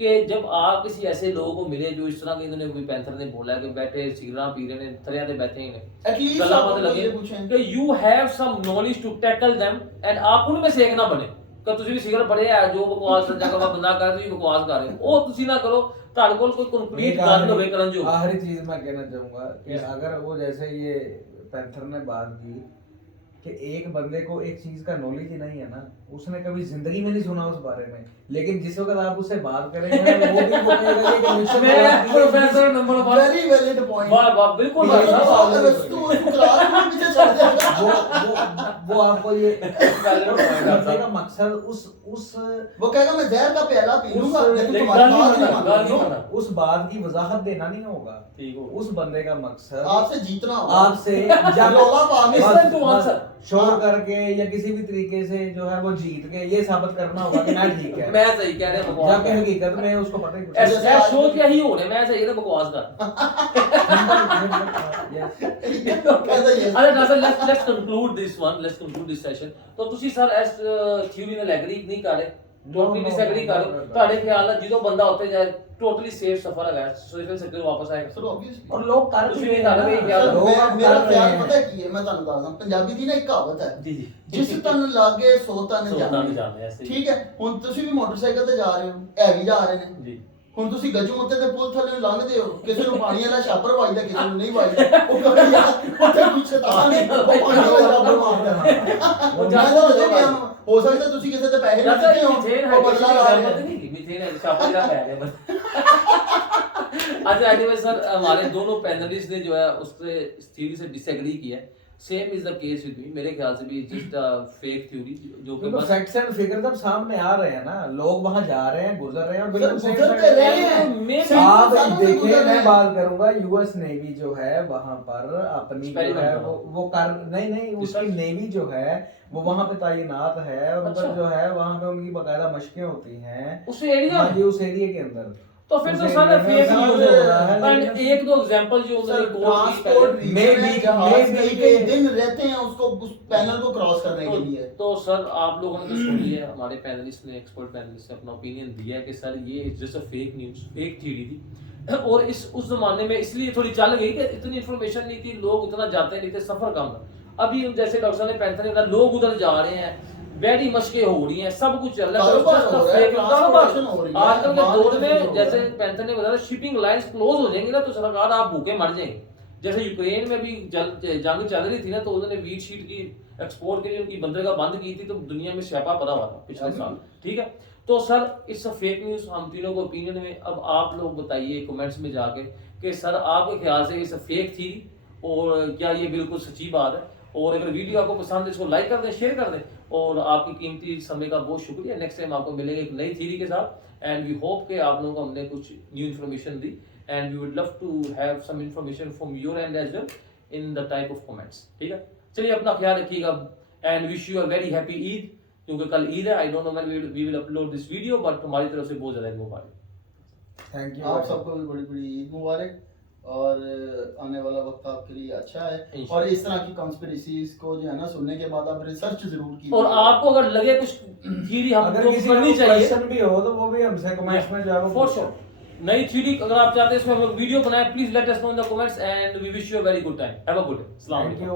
कि जब आप किसी ऐसे लोगों को मिले जो इस तरह के इन्होंने कोई पैंथर ने बोला है कि बैठे सिगरेट पी रहे ने थरिया ते बैठे हैं एटलीस्ट गला आप मत उनको लगे ये पूछें कि you have some knowledge to tackle them and आप उनमें से एक ना बने कि ਤੁਸੀਂ ਵੀ ਸਿਗਰਟ ਪੜੇ ਆ ਜੋ ਬਕਵਾਸ ਜਗ੍ਹਾ ਦਾ ਬੰਦਾ ਕਰ ਤੁਸੀਂ ਬਕਵਾਸ ਕਰ ਰਹੇ ਹੋ ਉਹ ਤੁਸੀਂ ਨਾ ਕਰੋ ਤੁਹਾਡੇ ਕੋਲ ਕੋਈ ਕੰਕਰੀਟ ਗੱਲ ਹੋਵੇ ਕਰਨ ਜੋ आखिरी चीज मैं कहना चाहूंगा कि अगर वो जैसे ये पैंथर ने बात की कि एक बंदे को एक चीज का नॉलेज ही नहीं है ना, उसने कभी जिंदगी में नहीं सुना उस बारे में, लेकिन जिस वक्त आप उससे बात करेंगे ना, वो भी बोलेगा कि कमीशन मैं professor number 1 very valid point. वाह वाह बिल्कुल भाई साहब उसको क्लास में पीछे छोड़ देगा। वो आपको ये करने का मकसद उस वो कहेगा मैं जहर का प्याला पी लूंगा उस- लेकिन लेकिन तुम्हारी गाली बात नहीं नहीं मानना, गाली नहीं मानूंगा। मानना। उस बात की वजाहत देना नहीं होगा, ठीक हो उस बंदे का मकसद आपसे जीतना होगा। आपसे रौला पाने से Listen to answer। शोर करके या किसी भी तरीके से जो है वो जीत के ये साबित करना होगा कि मैं ठीक है, मैं सही कह रहा हूं जबकि हकीकत में उसको पता ही कुछ नहीं। ऐसा शो क्या ही हो रहा है मैं सही है बकवास कर Yes. कैसा ये अरे नाज़र let's conclude this session तो ਤੁਸੀਂ ਸਰ ਇਸ ਥਿਊਰੀ ਨਾਲ ਐਗਰੀ ਨਹੀਂ ਕਰ ਰਹੇ ਟੋਟਲੀ No, ਡਿਸਐਗਰੀ ਕਰ ਰਹੇ no, ਹੋ no, no. ਤੁਹਾਡੇ ਖਿਆਲ ਨਾਲ ਜਦੋਂ ਬੰਦਾ ਉੱਥੇ ਜਾਏ ਟੋਟਲੀ ਸੇਫ ਸਫਰ ਹੈਗਾ ਸੋਸ਼ਲ ਸੈਕਟਰ ਵਾਪਸ ਆਏਗਾ सर ऑब्वियसली और लोग कर कुछ भी भी रहे कर हैं रहे हैं, ना, क्या लोग मेरा अब मेरा कर रहे ख्याल हैं। पता है की है, मैं ਤੁਹਾਨੂੰ ਦੱਸਦਾ ਪੰਜਾਬੀ ਦੀ ਨਾ ਇੱਕ ਕਹਾਵਤ ਹੈ ਜੀ ਜੀ ਜਿਸ ਤਨ ਲਾਗੇ ਸੋ ਤਨ ਸੋ ਤਨ ਜਾਣੇ ਜਾਣੇ, ਐਸੇ ਹੀ। ਠੀਕ ਹੈ ਹੁਣ ਤੁਸੀਂ ਵੀ ਮੋਟਰਸਾਈਕਲ ਤੇ ਜਾ ਰਹੇ ਹੋ ਇਹ ਵੀ ਜਾ ਰਹੇ ਨੇ ਜੀ ਹੁਣ ਤੁਸੀਂ ਗੱਜੂ ਉੱਤੇ ਤੇ ਪੁਲ ਥੱਲੇ ਨੂੰ ਲੰਘਦੇ ਹੋ ਕਿਸੇ ਨੂੰ ਪਾਣੀ ਵਾਲਾ ਛਾਪਰ ਵੱਜਦਾ ਕਿਸੇ ਨੂੰ ਨਹੀਂ ਵੱਜਦਾ ਉਹ ਕਹਿੰਦਾ ਯਾਰ ਉੱਥੇ ਕੁਛ ਸ਼ੈਤਾਨ ਹੈ ਉਹ ਪਾਣੀ ਵਾਲਾ ਛਾਪਰ ਮਾਰਦਾ ਉਹ ਉਹ ਜਾ ਜਾਂਦਾ ਕੇ ਕਿ ਹੋ ਸਕਦਾ ਤੁਸੀਂ ਕਿਸੇ ਤੇ ਪੈਸੇ ਨਾ ਨਾਜ਼ਰ ਦਿੱਤੇ ਹੋ ਮਿਥੇਨ है ਉਹ ਬਦਲਾ ਲਾ ਰਹੇ नहीं की मिथेन है छापा जा पै रहे अच्छा एनीवे सर हमारे दोनों पैनलिस्ट ने जो है उससे इस थ्योरी से डिसएग्री किया है same is the case with me मेरे ख्याल से भी जस्ट फेक थ्योरी जो कि बस फैक्ट्स एंड फिगर तब सामने आ रहे हैं ना, लोग वहां जा रहे हैं, गुजर रहे हैं और सर, बिल्कुल same गुजरते side- रहे हैं। Maybe आप सालों से देखिए गुजर रहे मैं हैं। बात करूंगा यूएस नेवी जो है वहां पर अपनी जो Experiment है कर रहा वो कर नहीं उसकी Research। नेवी जो है वो वहां पे तैनात है और अच्छा। उधर जो है वहां पे उनकी बकायदा मशकें होती हैं उस एरिया हाँ जी, उस एरिया के अंदर तो फिर तो उस सारा area में फेक सब न्यूज़ कुछ हो रहा है, है एंड लेकिन- एक दो एग्जांपल जो सर उन्होंने ट्रांसपोर्ट कोट रीजन में जहाज maybe कई कई दिन रहते हैं उसको उस पैनल को क्रॉस करने के लिए तो सर आप लोगों ने तो सुन लिया हमारे पैनलिस्ट ने एक्सपर्ट पैनलिस्ट ने अपना ओपिनियन दिया है कि सर ये just a fake news fake theory थी और इस उस जमाने में इसलिए थोड़ी चल गई कि इतनी इन्फॉर्मेशन नहीं थी लोग उतना जाते नहीं थे सफर कम था अभी जैसे डॉक्टर साहब ने पैंथर ने कहा लोग उधर जा रहे हैं बैडी मशकें हो रही हैं सब कुछ चल रहा है कारोबार just a हो रहा है, fake ट्रांसपोर्टेशन हो रही है, आजकल के माल दौर डिलीवरी हो में रहा जैसे है। पैंथर ने बताया शिपिंग लाइंस क्लोज हो जाएंगी ना तो सरकार आप भूखे मर जाएंगे जैसे यूक्रेन में भी जंग चल रही थी ना तो उन्होंने वीट शीट की एक्सपोर्ट के लिए उनकी बंदरगाह बंद की थी तो दुनिया में स्यापा पड़ा हुआ था पिछले साल ठीक है तो sir it's a fake news हम तीनों को ओपिनियन में अब आप लोग बताइए कमेंट्स में जाके कि सर आपके ख्याल से इट्स अ फेक थी और क्या ये बिल्कुल सच्ची बात है और अगर वीडियो आपको पसंद है इसको लाइक कर दें शेयर कर दें और आपकी कीमती समय का बहुत शुक्रिया नेक्स्ट टाइम आपको मिलेंगे एक नई थ्योरी के साथ एंड वी होप कि आप लोगों को हमने कुछ न्यू इन्फॉर्मेशन दी and we would love to have some information from your end as well in the type of comments ठीक है चलिए अपना ख्याल रखिएगा and wish you a very happy Eid क्योंकि कल ईद है I don't know when we will upload this video but हमारी तरफ से बहुत ज़्यादा मुबारक थैंक यू आप सबको भी बड़ी बड़ी ईद मुबारक और आने वाला वक्त आपके लिए अच्छा है इंशाल्लाह। और इस तरह की कॉन्स्पिरेसीज को जो है ना सुनने के बाद आप रिसर्च जरूर कीजिए और आपको अगर लगे कुछ थ्योरी अगर हमको किसी करनी को चाहिए क्वेश्चन भी हो तो वो भी हमसे कमेंट्स में जाओ फॉर श्योर नई थ्योरी अगर आप चाहते हैं इसमें हम लोग वीडियो बनाए please let us know in the comments and we wish you a very good time have a good day अस्सलाम थैंक वालेकुम यू